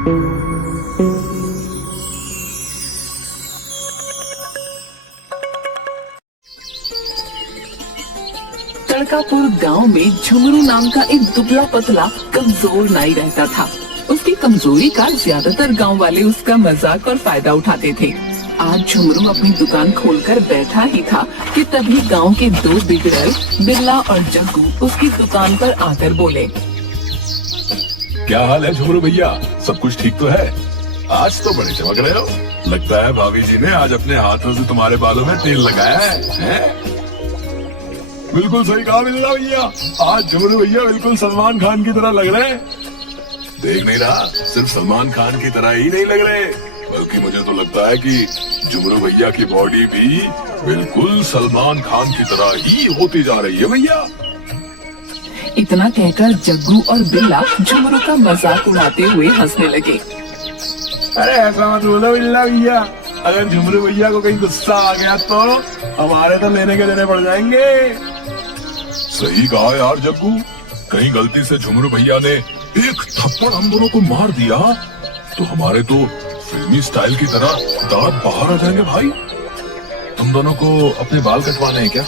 तड़कापुर गांव में झुमरू नाम का एक दुबला पतला कमजोर नाई रहता था। उसकी कमजोरी का ज्यादातर गांव वाले उसका मजाक और फायदा उठाते थे। आज झुमरू अपनी दुकान खोलकर बैठा ही था कि तभी गांव के दो बिगड़ल बिल्ला और जग्गू उसकी दुकान पर आकर बोले, क्या हाल है झुमरू भैया, सब कुछ ठीक तो है? आज तो बड़े चमक रहे हो। लगता है भाभी जी ने आज अपने हाथों से तुम्हारे बालों में तेल लगाया है? बिल्कुल सही कहा बिल्ला भैया, आज झुमरू भैया बिल्कुल सलमान खान की तरह लग रहे हैं। देख नहीं रहा, सिर्फ सलमान खान की तरह ही नहीं लग रहे, बल्कि मुझे तो लगता है कि झुमरू भैया की बॉडी भी बिल्कुल सलमान खान की तरह ही होती जा रही है भैया। इतना कहकर जग्गू और बिल्ला झुमरू का मजाक उड़ाते हुए हंसने लगे। अरे ऐसा मत बोलो बिल्ला भैया, अगर झुमरू भैया को कहीं गुस्सा आ गया तो हमारे तो लेने के देने पड़ जाएंगे। सही कहा यार जग्गू, कहीं गलती से झुमरू भैया ने एक थप्पड़ हम दोनों को मार दिया तो हमारे तो फिल्मी स्टाइल की तरह दांत बाहर आ जाएंगे भाई। तुम दोनों को अपने बाल कटवाने हैं क्या?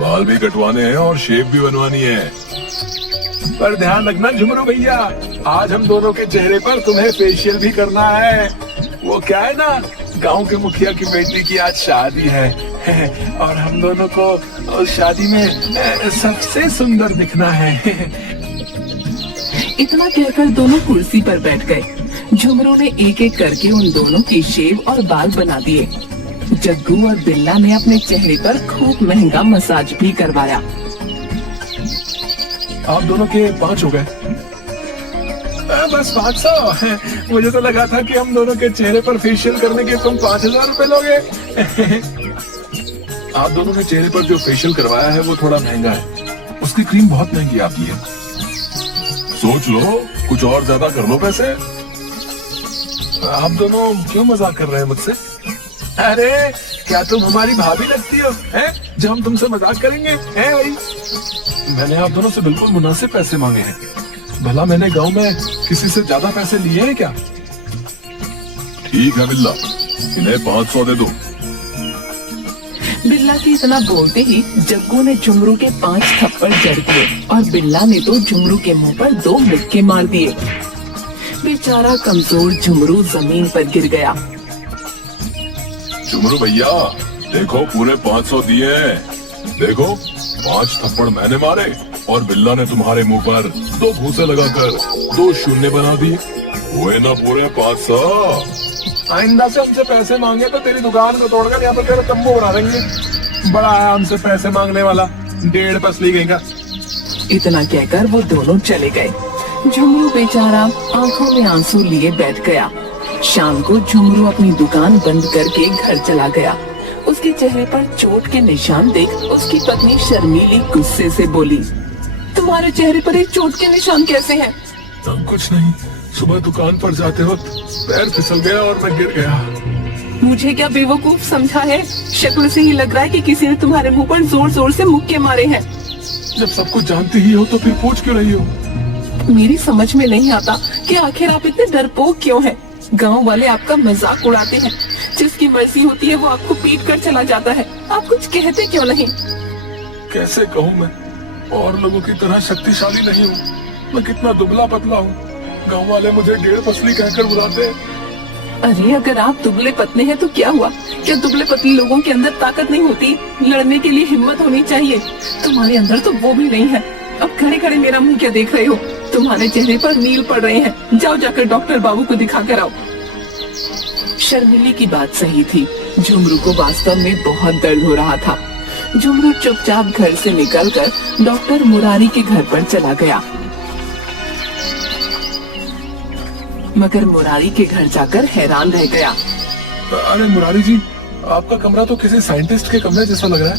बाल भी कटवाने हैं और शेप भी बनवानी है, पर ध्यान रखना झुमरू भैया, आज हम दोनों के चेहरे पर तुम्हें फेशियल भी करना है। वो क्या है ना, गांव के मुखिया की बेटी की आज शादी है और हम दोनों को उस शादी में सबसे सुंदर दिखना है। इतना कहकर दोनों कुर्सी पर बैठ गए। झुमरू ने एक एक करके उन दोनों की शेव और बाल बना दिए। जग्गू और बिल्ला ने अपने चेहरे पर खूब महंगा मसाज भी करवाया। आप दोनों के 5 हो गए। बस 500? मुझे तो लगा था कि हम दोनों के चेहरे पर फेशियल करने के तुम 5000 रुपए लोगे। आप दोनों के चेहरे पर जो फेशियल करवाया है वो थोड़ा महंगा है, उसकी क्रीम बहुत महंगी आती है। सोच लो, कुछ और ज्यादा कर लो पैसे। आप दोनों क्यों मजाक कर रहे हैं मुझसे? अरे क्या तुम हमारी भाभी लगती हो हैं? जब हम तुमसे मजाक करेंगे हैं भाई? मैंने आप दोनों से बिल्कुल मुनासिब पैसे मांगे हैं। भला मैंने गांव में किसी से ज्यादा पैसे लिए हैं क्या? ठीक है बिल्ला, इन्हें 500 दे दो। बिल्ला के इतना बोलते ही जग्गू ने झुमरू के 5 थप्पड़ जड़ दिए और बिल्ला ने तो झुमरू के मुंह पर 2 मुक्के मार दिए। बेचारा कमजोर झुमरू जमीन पर गिर गया। झुमरू भैया देखो, पूरे 500 दिए हैं। देखो 5 थप्पड़ मैंने मारे और बिल्ला ने तुम्हारे मुंह पर 2 घूंसे लगाकर 2 शून्य बना दिए। हुए ना पूरे 500। आइंदा से हमसे पैसे मांगे तो तेरी दुकान को तोड़कर यहाँ पर तेरा तंबू बना देंगे। बड़ा आया हमसे पैसे मांगने वाला, 1.5 पसली गई का। इतना कहकर वो दोनों चले गए। झुमरू बेचारा आंखों में आंसू लिए बैठ गया। शाम को झुमरू अपनी दुकान बंद करके घर चला गया। उसके चेहरे पर चोट के निशान देख उसकी पत्नी शर्मीली गुस्से से बोली, तुम्हारे चेहरे पर एक चोट के निशान कैसे हैं? कुछ नहीं, सुबह दुकान पर जाते वक्त पैर फिसल गया और मैं गिर गया। मुझे क्या बेवकूफ समझा है? शक्ल से ही लग रहा है कि किसी ने तुम्हारे मुंह पर जोर जोर से मुक्के मारे हैं। जब सब कुछ जानती ही हो तो फिर पूछ क्यों रही हो? मेरी समझ में नहीं आता कि आखिर आप इतने डरपोक क्यों हैं? गांव वाले आपका मजाक उड़ाते हैं, जिसकी मर्जी होती है वो आपको पीट कर चला जाता है। आप कुछ कहते क्यों नहीं? कैसे कहूँ, मैं और लोगों की तरह शक्तिशाली नहीं हूँ। मैं कितना दुबला पतला हूँ, गांव वाले मुझे 1.5 पसली कहकर बुलाते हैं। अरे अगर आप दुबले पतले हैं तो क्या हुआ? क्या दुबले पतले लोगों के अंदर ताकत नहीं होती? लड़ने के लिए हिम्मत होनी चाहिए। तुम्हारे अंदर तो वो भी नहीं है। अब खड़े खड़े मेरा मुंह क्या देख रहे हो? तुम्हारे चेहरे पर नील पड़ रहे हैं। जाओ जाकर डॉक्टर बाबू को दिखा कर आओ। शर्मिली की बात सही थी। झुमरू को वास्तव में बहुत दर्द हो रहा था। झुमरू चुपचाप घर से निकलकर डॉक्टर मुरारी के घर पर चला गया। मगर मुरारी के घर जाकर हैरान रह गया। अरे मुरारी जी, आपका कमरा तो किसी साइंटिस्ट के कमरे जैसा लग रहा है।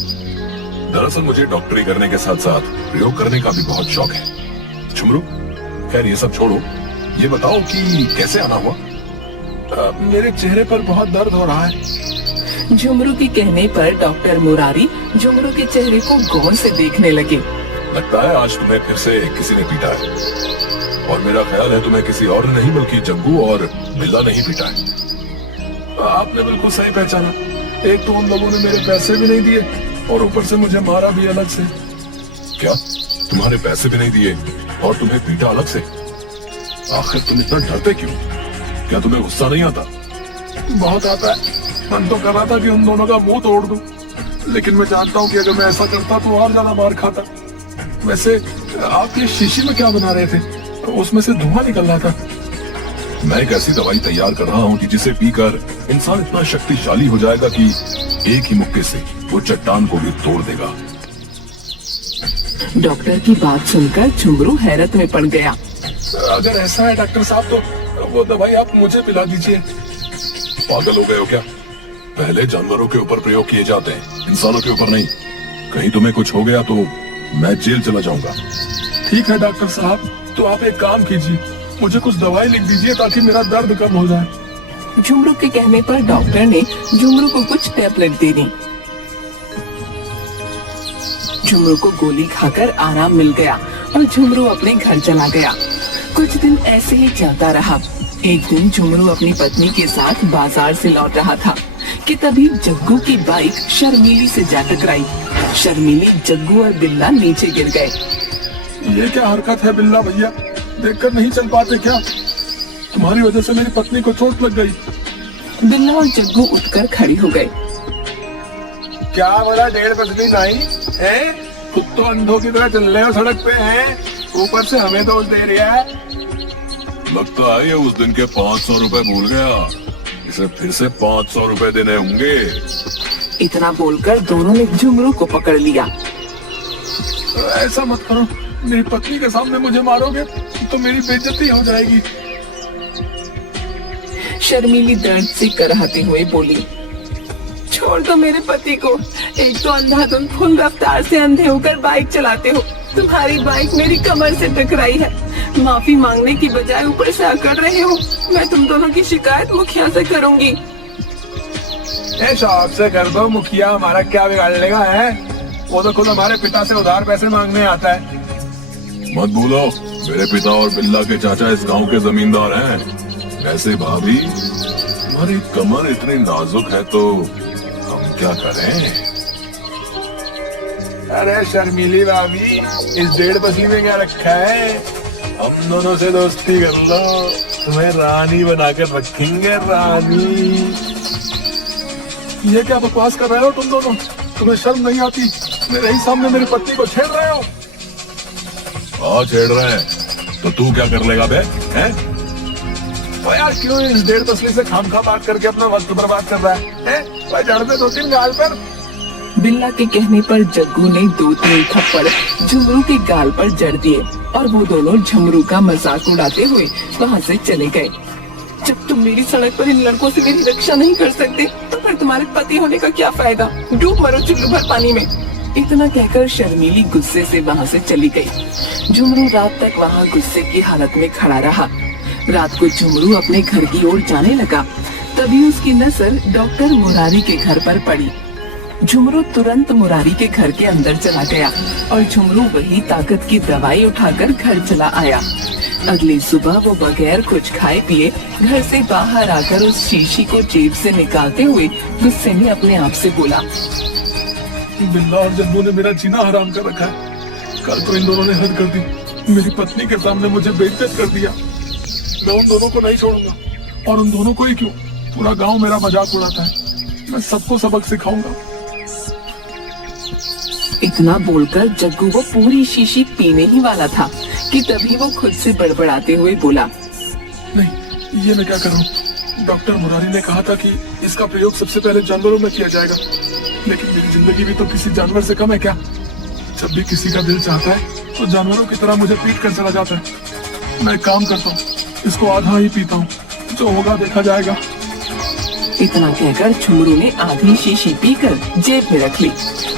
दरअसल मुझे डॉक्टरी करने के साथ साथ प्रयोग करने का भी बहुत शौक है। झुमरू, खैर ये सब छोड़ो, ये बताओ कि कैसे आना हुआ? मेरे चेहरे पर बहुत दर्द हो रहा है। झुमरू के कहने पर डॉक्टर मुरारी झुमरू के चेहरे को गौर से देखने लगे। लगता है आज तुम्हें फिर से किसी ने पीटा है। और मेरा ख्याल है तुम्हें किसी और ने नहीं बल्कि जग्गू और बिल्ला ने ही पीटा है। आपने बिल्कुल सही पहचाना। एक तो उन लोगों ने मेरे पैसे भी नहीं दिए और ऊपर से मुझे मारा भी अलग से। क्या तुम्हारे पैसे भी नहीं दिए और तुम्हें पीटा अलग से? आखिर तुम इतना डरते क्यों? क्या तुम्हें गुस्सा नहीं आता? बहुत आता है। मन तो कर रहा था कि उन दोनों का मुंह तोड़ दूं, लेकिन मैं जानता हूँ कि अगर मैं ऐसा करता तो और ज्यादा मार खाता। वैसे आप ये शीशी में क्या बना रहे थे? उसमें से धुआं निकल रहा था। मैं एक ऐसी दवाई तैयार कर रहा हूँ कि जिसे पीकर इंसान इतना शक्तिशाली हो जाएगा कि एक ही मुक्के से वो चट्टान को भी तोड़ देगा। डॉक्टर की बात सुनकर झुमरू हैरत में पड़ गया। अगर ऐसा है डॉक्टर साहब तो वो दवाई आप मुझे पिला दीजिए। पागल हो गए हो क्या? पहले जानवरों के ऊपर प्रयोग किए जाते हैं, इंसानों के ऊपर नहीं। कहीं तुम्हें कुछ हो गया तो मैं जेल चला जाऊंगा। ठीक है डॉक्टर साहब, तो आप एक काम कीजिए, मुझे कुछ दवाई लिख दीजिए ताकि मेरा दर्द कम हो जाए। झुमरू के कहने पर डॉक्टर ने झुमरू को कुछ टैबलेट दे दी। झुमरू को गोली खाकर आराम मिल गया और झुमरू अपने घर चला गया। कुछ दिन ऐसे ही चलता रहा। एक दिन झुमरू अपनी पत्नी के साथ बाजार से लौट रहा था कि तभी जग्गू की बाइक शर्मीली से जा टकराई। शर्मीली, जग्गू और बिल्ला नीचे गिर गए। ये क्या हरकत है बिल्ला भैया? देखकर नहीं चल पाते क्या? तुम्हारी वजह से मेरी पत्नी को चोट लग गई। बिल्ला और जग्गू उठकर खड़ी हो गए। क्या बोला? 1.5 बजनी नहीं है? खुद तो अंधों की तरह चल रहे हो सड़क पे हैं, ऊपर से हमें दोष दे रहा है। लगता है ये उस दिन के 500 रुपए भूल गया। इसे फिर से 500 रुपए देने होंगे। इतना बोलकर दोनों ने झुमरू को पकड़ लिया। ऐसा मत करो, मेरी पत्नी के सामने मुझे मारोगे तो मेरी बेइज्जती हो जाएगी। शर्मीली दर्द से कराहते हुए बोली, छोड़ दो मेरे पति को। एक तो अंधाधुंध फुल रफ्तार से अंधे होकर बाइक चलाते हो। तुम्हारी बाइक मेरी कमर से टकराई है। माफी मांगने की बजाय ऊपर से अकड़ रहे हो। मैं तुम दोनों की शिकायत मुखिया से करूंगी। शौक से कर दो, मुखिया हमारा क्या बिगाड़ लेगा है? वो तो खुद हमारे पिता से उधार पैसे मांगने आता है। मत भूलो, मेरे पिता और बिल्ला के चाचा इस गांव के जमींदार हैं। वैसे भाभी, तुम्हारी कमर इतनी नाजुक है तो हम क्या करें? अरे शर्मीली भाभी, इस 1.5 बजनी में क्या रखा है? हम दोनों से दोस्ती कर लो, तुम्हें रानी बनाकर रखेंगे। रानी, ये क्या बकवास कर रहे हो तुम दोनों? तुम्हें शर्म नहीं आती? मेरे ही सामने मेरी पत्नी को छेड़ रहे हो। हाँ छेड़ रहे हैं, तो तू क्या कर लेगा बे? हैं? तो यार क्यों इस 1.5 बजनी से खामखा बात करके अपना वक्त बर्बाद कर रहा है? भाई जड़ पे 2-3 गाल पर। बिल्ला के कहने पर जग्गू ने 2-3 थप्पड़ झुमरू के गाल पर जड़ दिए और वो दोनों झुमरू का मजाक उड़ाते हुए वहाँ से चले गए। जब तुम मेरी सड़क पर इन लड़कों से मेरी रक्षा नहीं कर सकते तो फिर तुम्हारे पति होने का क्या फायदा? डूब मरो चुल्लू भर पानी में। इतना कहकर शर्मीली गुस्से से वहाँ से चली गई। झुमरू रात तक वहाँ गुस्से की हालत में खड़ा रहा। रात को झुमरू अपने घर की ओर जाने लगा, तभी उसकी नजर डॉक्टर मुरारी के घर पर पड़ी। झुमरू तुरंत मुरारी के घर के अंदर चला गया और झुमरू वही ताकत की दवाई उठाकर घर चला आया। अगली सुबह वो बगैर कुछ खाए पिए घर से बाहर आकर उस शीशी को जेब से निकालते हुए गुस्से में अपने आप से बोला, बिल्ला और जग्गू ने मेरा जीना हराम कर रखा है। कल तो इन दोनों ने हद कर दी, मेरी पत्नी के सामने मुझे बेइज्जत कर दिया। मैं उन दोनों को नहीं छोड़ूंगा। और उन दोनों को ही क्यों, पूरा गांव मेरा मजाक उड़ाता है। मैं सबको सबक सिखाऊंगा। इतना बोलकर जग्गू वो पूरी शीशी पीने ही वाला था कि तभी वो खुद से बड़बड़ाते हुए बोला, नहीं, ये मैं क्या कर रहा हूँ? डॉक्टर मुरारी ने कहा था कि इसका प्रयोग सबसे पहले जानवरों में किया जाएगा, लेकिन मेरी जिंदगी भी तो किसी जानवर से कम है क्या? जब भी किसी का दिल चाहता है तो जानवरों की तरह मुझे पीट कर चला जाता है। मैं एक काम करता हूँ, इसको आधा ही पीता हूँ, जो होगा देखा जाएगा। इतना कहकर झुमरू ने आधी शीशी पीकर जेब में रख ली,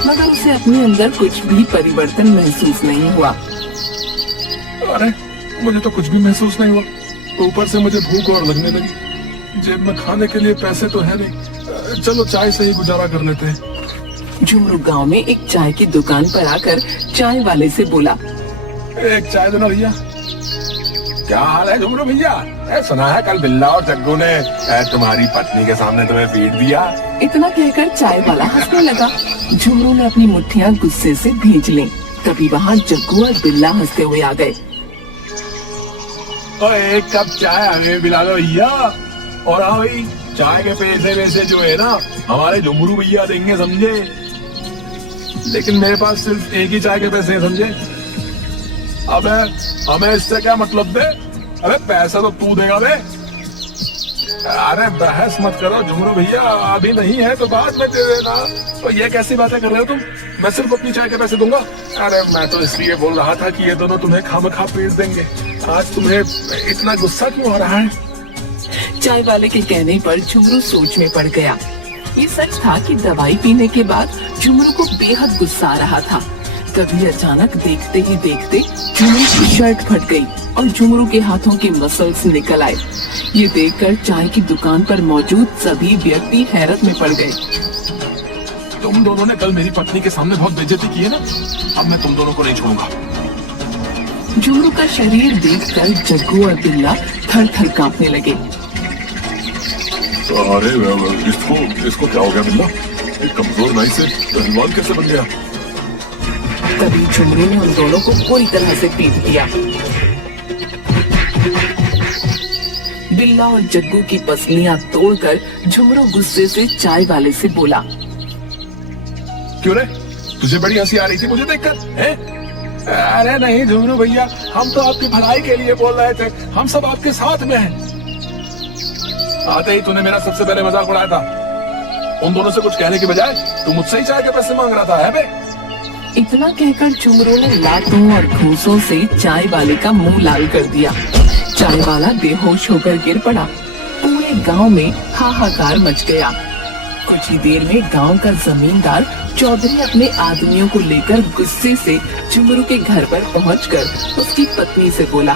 मगर उसे अपने अंदर कुछ भी परिवर्तन महसूस नहीं हुआ। अरे मुझे तो कुछ भी महसूस नहीं हुआ, ऊपर से मुझे भूख और लगने लगी। जेब में खाने के लिए पैसे तो है नहीं, चलो चाय से ही गुजारा कर लेते हैं। झुमरू गांव में एक चाय की दुकान पर आकर चाय वाले से बोला, एक चाय देना भैया। क्या हाल है झुमरू भैया? सुना है कल बिल्ला और जग्गू ने तुम्हारी पत्नी के सामने तुम्हें पीट दिया। इतना कहकर चाय वाला हंसने लगा। झुमरू ने अपनी मुट्ठियां गुस्से से भींच लीं। तभी वहाँ जग्गू और बिल्ला हंसते हुए आ गए। तो एक कप चाय हमें पिला दो भैया। और हाँ भाई, चाय के पैसे वैसे जो है ना हमारे झुमरू भैया देंगे, समझे? लेकिन मेरे पास सिर्फ एक ही चाय के पैसे हैं, समझे? अबे हमें इससे क्या मतलब बे? अबे पैसा तो तू देगा बे। अरे बहस मत करो झुमरू भैया, अभी नहीं है तो बाद में दे देना। तो ये कैसी बातें कर रहे हो तुम? मैं सिर्फ अपनी चाय के पैसे दूंगा। अरे मैं तो इसलिए बोल रहा था कि ये दोनों तुम्हें खामखा पीट देंगे। आज तुम्हें इतना गुस्सा क्यों हो रहा है? चाय वाले के कहने पर झुमरू सोच में पड़ गया। ये सच था कि दवाई पीने के बाद झुमरू को बेहद गुस्सा आ रहा था। तभी अचानक देखते ही देखते झुमरू की शर्ट फट गई और झुमरू के हाथों के मसल्स निकल आए। ये देखकर चाय की दुकान पर मौजूद सभी व्यक्ति हैरत में पड़ गए। तुम दोनों ने कल मेरी पत्नी के सामने बहुत बेइज्जती की है ना, अब मैं तुम दोनों को नहीं छोड़ूंगा। झुमरू का शरीर देखकर जग्गू और बिल्ला थर थर कांपने लगे। अरे इसको क्या हो गया बिल्ला? एक कमजोर नाई से पहलवान कैसे बन गया? तभी झुमरू ने उन दोनों को पूरी तरह से पीट दिया। बिल्ला और जग्गू की पसलियां तोड़कर झुमरू गुस्से से चाय वाले से बोला। क्यों रे, तुझे बड़ी हंसी आ रही थी मुझे देखकर, हैं? अरे नहीं झुमरू भैया, हम तो आपकी भलाई के लिए बोल रहे थे, हम सब आपके साथ में हैं। आते ही तूने मेरा सबसे पहले मजाक उड़ाया था। उन दोनों से कुछ कहने के बजाय तू मुझसे ही चाय के पैसे मांग रहा था, है बे? इतना कहकर झुमरू ने लातों और घूंसों से चाय वाले का मुंह लाल कर दिया। चाय वाला बेहोश होकर गिर पड़ा। पूरे गांव में हाहाकार मच गया। कुछ ही देर में गांव का जमींदार चौधरी अपने आदमियों को लेकर गुस्से से झुमरू के घर पर पहुंचकर उसकी पत्नी से बोला।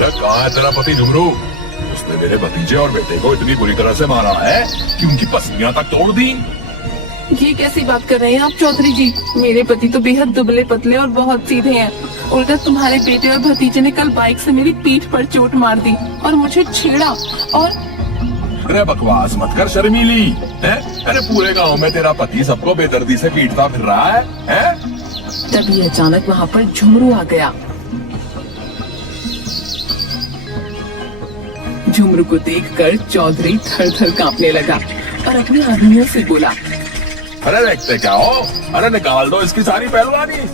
कहाँ है तेरा पति झुमरू? उसने मेरे भतीजे और बेटे को इतनी बुरी तरह से मारा है कि उनकी पसलियां तक तोड़ दी। ये कैसी बात कर रहे हैं आप चौधरी जी? मेरे पति तो बेहद दुबले पतले और बहुत सीधे हैं। उल्टा तुम्हारे बेटे और भतीजे ने कल बाइक से मेरी पीठ पर चोट मार दी और मुझे छेड़ा। और अरे बकवास मत कर शर्मीली, हैं? अरे पूरे गांव में तेरा पति सबको बेदर्दी से पीटता फिर रहा है, हैं? तभी अचानक वहाँ पर झुमरू आ गया। झुमरू को देखकर चौधरी थर थर कांपने लगा और अपने आदमियों से बोला। अरे देखते क्या हो, अरे निकाल दो इसकी सारी पहलवानी।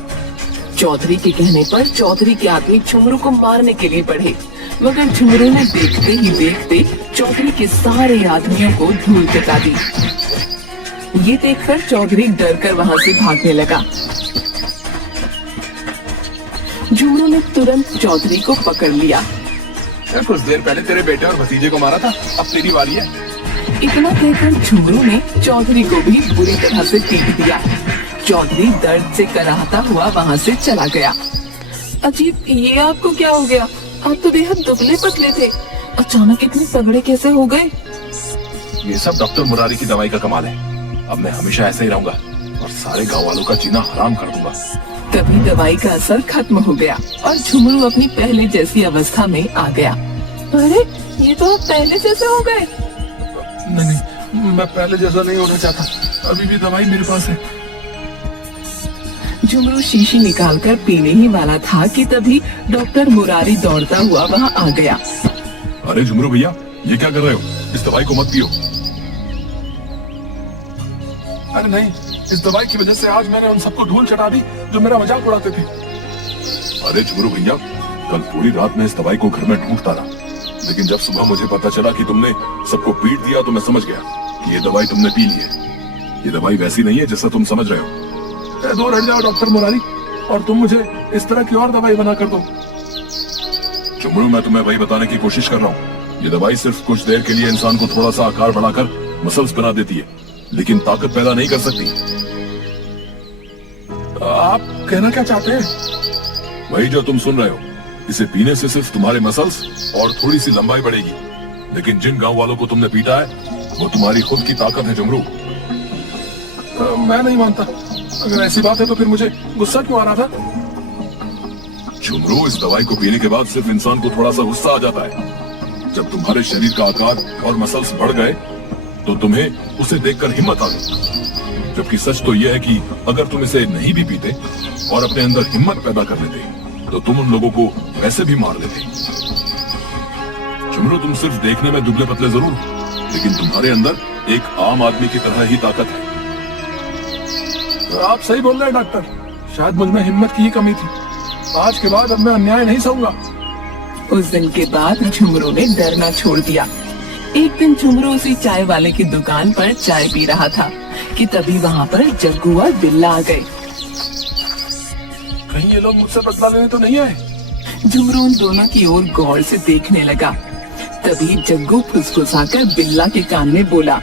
चौधरी के कहने पर चौधरी के आदमी झुमरू को मारने के लिए बढ़े, मगर झुमरू ने देखते ही देखते चौधरी के सारे आदमियों को धूल चटा दी। ये देखकर चौधरी डर कर वहाँ से भागने लगा। झुमरू ने तुरंत चौधरी को पकड़ लिया। कुछ देर पहले तेरे बेटे और भतीजे को मारा था, अब तेरी बारी है। इतना कहकर झुमरू ने चौधरी को भी बुरी तरह से पीट दिया। चौधरी दर्द से कराहता हुआ वहाँ से चला गया। अजीब, ये आपको क्या हो गया? आप तो बेहद दुबले पतले थे, अचानक इतने तगड़े कैसे हो गए? ये सब डॉक्टर मुरारी की दवाई का कमाल है। अब मैं हमेशा ऐसे ही रहूंगा और सारे गाँव वालों का जीना हराम कर दूंगा। तभी दवाई का असर खत्म हो गया और झुमरू अपनी पहले जैसी अवस्था में आ गया। अरे ये तो आप पहले जैसे हो गए। नहीं, मैं पहले जैसा नहीं होना चाहता, अभी भी दवाई मेरे पास है। झुमरू शीशी निकालकर पीने ही वाला था कि तभी डॉक्टर मुरारी दौड़ता हुआ वहाँ आ गया। अरे झुमरू भैया, ये क्या कर रहे हो? इस दवाई को मत पियो। अरे नहीं, इस दवाई की वजह से आज मैंने उन सबको धूल चटा दी जो मेरा मजाक उड़ाते थे। अरे झुमरू भैया, कल पूरी रात मैं इस दवाई को घर में ढूंढता रहा, लेकिन जब सुबह मुझे पता चला कि तुमने सबको पीट दिया तो मैं समझ गया कि ये दवाई तुमने पी ली है। ये दवाई वैसी नहीं है जैसा तुम समझ रहे हो। दूर हट जाओ डॉक्टर मुरारी, और तुम मुझे इस तरह की और दवाई बना कर दो। झुमरू, मैं तुम्हें वही बताने की कोशिश कर रहा हूँ। ये दवाई सिर्फ कुछ देर के लिए इंसान को थोड़ा सा आकार बढ़ाकर मसल्स बना देती है, लेकिन ताकत पैदा नहीं कर सकती। आप कहना क्या चाहते हैं? वही जो तुम सुन रहे हो। इसे पीने से सिर्फ तुम्हारे मसल्स और थोड़ी सी लंबाई बढ़ेगी, लेकिन जिन गांव वालों को तुमने पीटा है वो तुम्हारी खुद की ताकत है झुमरू। मैं नहीं मानता। अगर ऐसी बात है तो फिर मुझे गुस्सा क्यों आ रहा था? झुमरू, इस दवाई को पीने के बाद सिर्फ इंसान को थोड़ा सा गुस्सा आ जाता है। जब तुम्हारे शरीर का आकार और मसल्स बढ़ गए तो तुम्हें उसे देखकर हिम्मत आ गई। जबकि सच तो यह है कि अगर तुम इसे नहीं भी पीते और अपने अंदर हिम्मत पैदा कर लेते तो तुम उन लोगों को वैसे भी मार देते। झुमरू, तुम सिर्फ देखने में दुबले पतले जरूर, लेकिन तुम्हारे अंदर एक आम आदमी की तरह ही ताकत है। तो आप सही बोल रहे हैं डॉक्टर, शायद मुझ में हिम्मत की ही कमी थी। आज के बाद अब मैं अन्याय नहीं सहूंगा। उस दिन के बाद झुमरू ने डरना छोड़ दिया। एक दिन झुमरू उसी चाय वाले की दुकान पर चाय पी रहा था कि तभी वहाँ पर जग्गू और बिल्ला आ गए। कहीं ये लोग मुझसे बदला लेने तो नहीं आए? झुमरू उन दोनों की ओर गौर से देखने लगा। तभी जग्गू फुसफुसाकर बिल्ला के कान में बोला,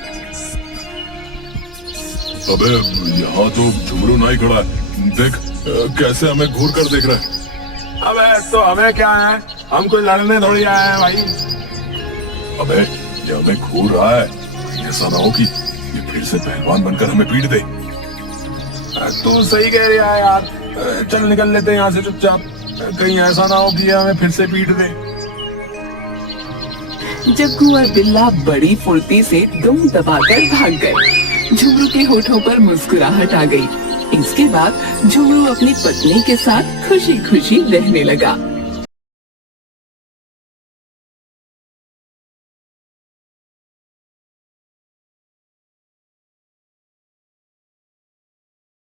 अबे यहाँ तो झुमरू ना ही खड़ा है, देख कैसे हमें घूर कर देख रहा है। अबे तो हमें क्या है, हम कोई लड़ने थोड़ी आए हैं भाई। अबे ये हमें घूर रहा है, कहीं ऐसा ना हो कि ये फिर से पहलवान बनकर हमें पीट दे। तू सही कह रहा है यार, चल निकल लेते हैं यहाँ से चुपचाप, कहीं ऐसा ना हो कि ये हमें फिर से पीट दे। जग्गू और बिल्ला बड़ी फुर्ती से दुम दबाकर भाग गए। झुमरू के होठों पर मुस्कुराहट आ गई। इसके बाद झुमरू अपनी पत्नी के साथ खुशी खुशी रहने लगा।